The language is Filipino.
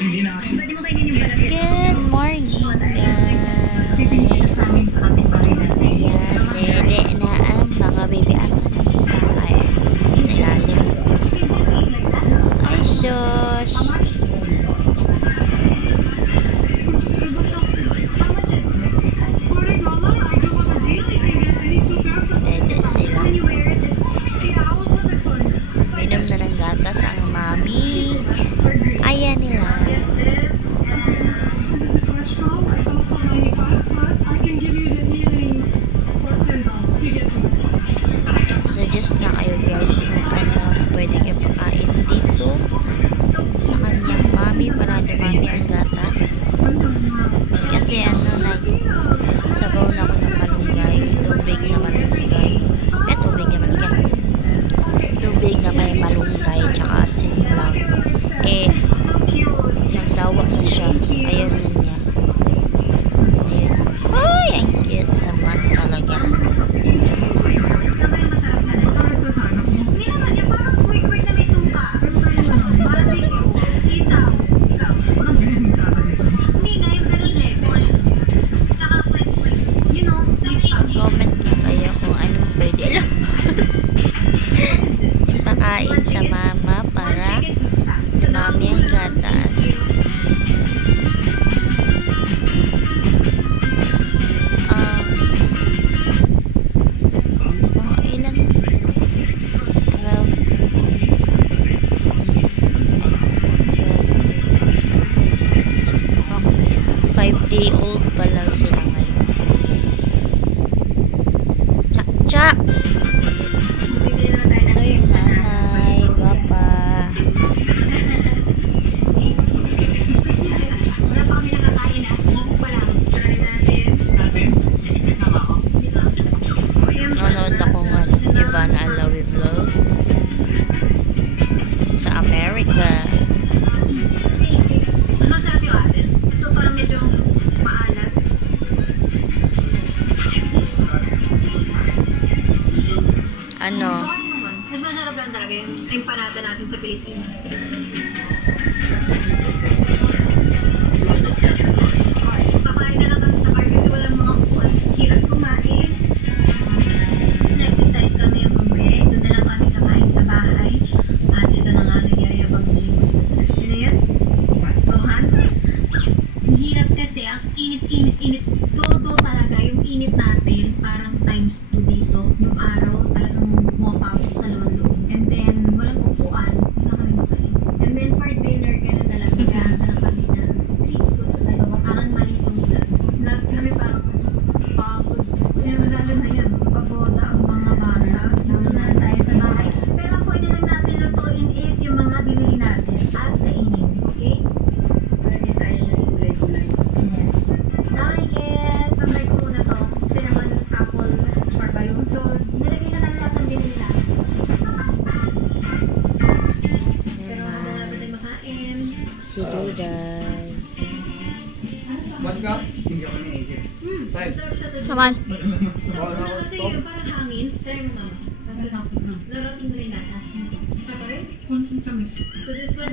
Pwede mo kainin yung balat ito. Good morning, guys. Ayan, dede na ang mga baby asan sa kaya nilalim. Ay, shush. Dede sila. Minom na ng gatas ang mami. Ayan nila. Suggest nga kayo guys kung ano pwede kayo pakain dito sa kanyang mami para dumami ang gatas. Kasi ano, nagsabaw na ako ng malunggay. Tubig na malunggay. Tubig na may malunggay tsaka asin lang. Nagsawa na siya. Ayaw na niya. Ayan. Ay, ang cute naman talaga. Comment niyo kayo kung anong pwede. Pakain sa mama para mami ang gatas. Mga ilan? 5-day-old pa lang sila ngayon. Cha! Ay, nanay, papa. Nanonood ako nga Ivan Alawi vlog sa America. Masarap yung atin. Ito parang medyo maalat. Ano? Mas masarap lang talaga yung empanada natin sa Pilipinas. Kakain na lang kami sa park kasi walang mga upuan. Hirap kumain. Nag-decide kami yung umre. Doon na lang kami kakain sa bahay. At ito na nga nagyayabang yung yun na yun? Oh, Hans? Ang hirap kasi. Ang init. Todo talaga. Yung init natin parang times 2 dito. Yung araw talagang pumapasok sa loob. And then, walang upuan. Hindi na kami makain. And then, for dinner, gano'n talaga. Gano'n na kami ng street food. Parang malitong vlog. Lahat kami parang pagod. Lalo na yan. Pagoda ang mga bata. Dito na tayo sa bahay. Pero ang pwede lang natin lutuin is yung mga binili natin at kainin. Okay? Pwede tayo ng gulay-gulay. Yes. Diet! Pamay ko muna to. Kasi naman apple or balloon. So, nilagay na lang lahat ng binili natin. Pero habang natin tayo makain. Si Duday. Ba't ka? Hindi ako na-agent. Masarap siya sa Saman. Masarap kasi yung parang hangin. Try mo mama. Kasi narating mo na yung lasa. Ito pa rin? So this one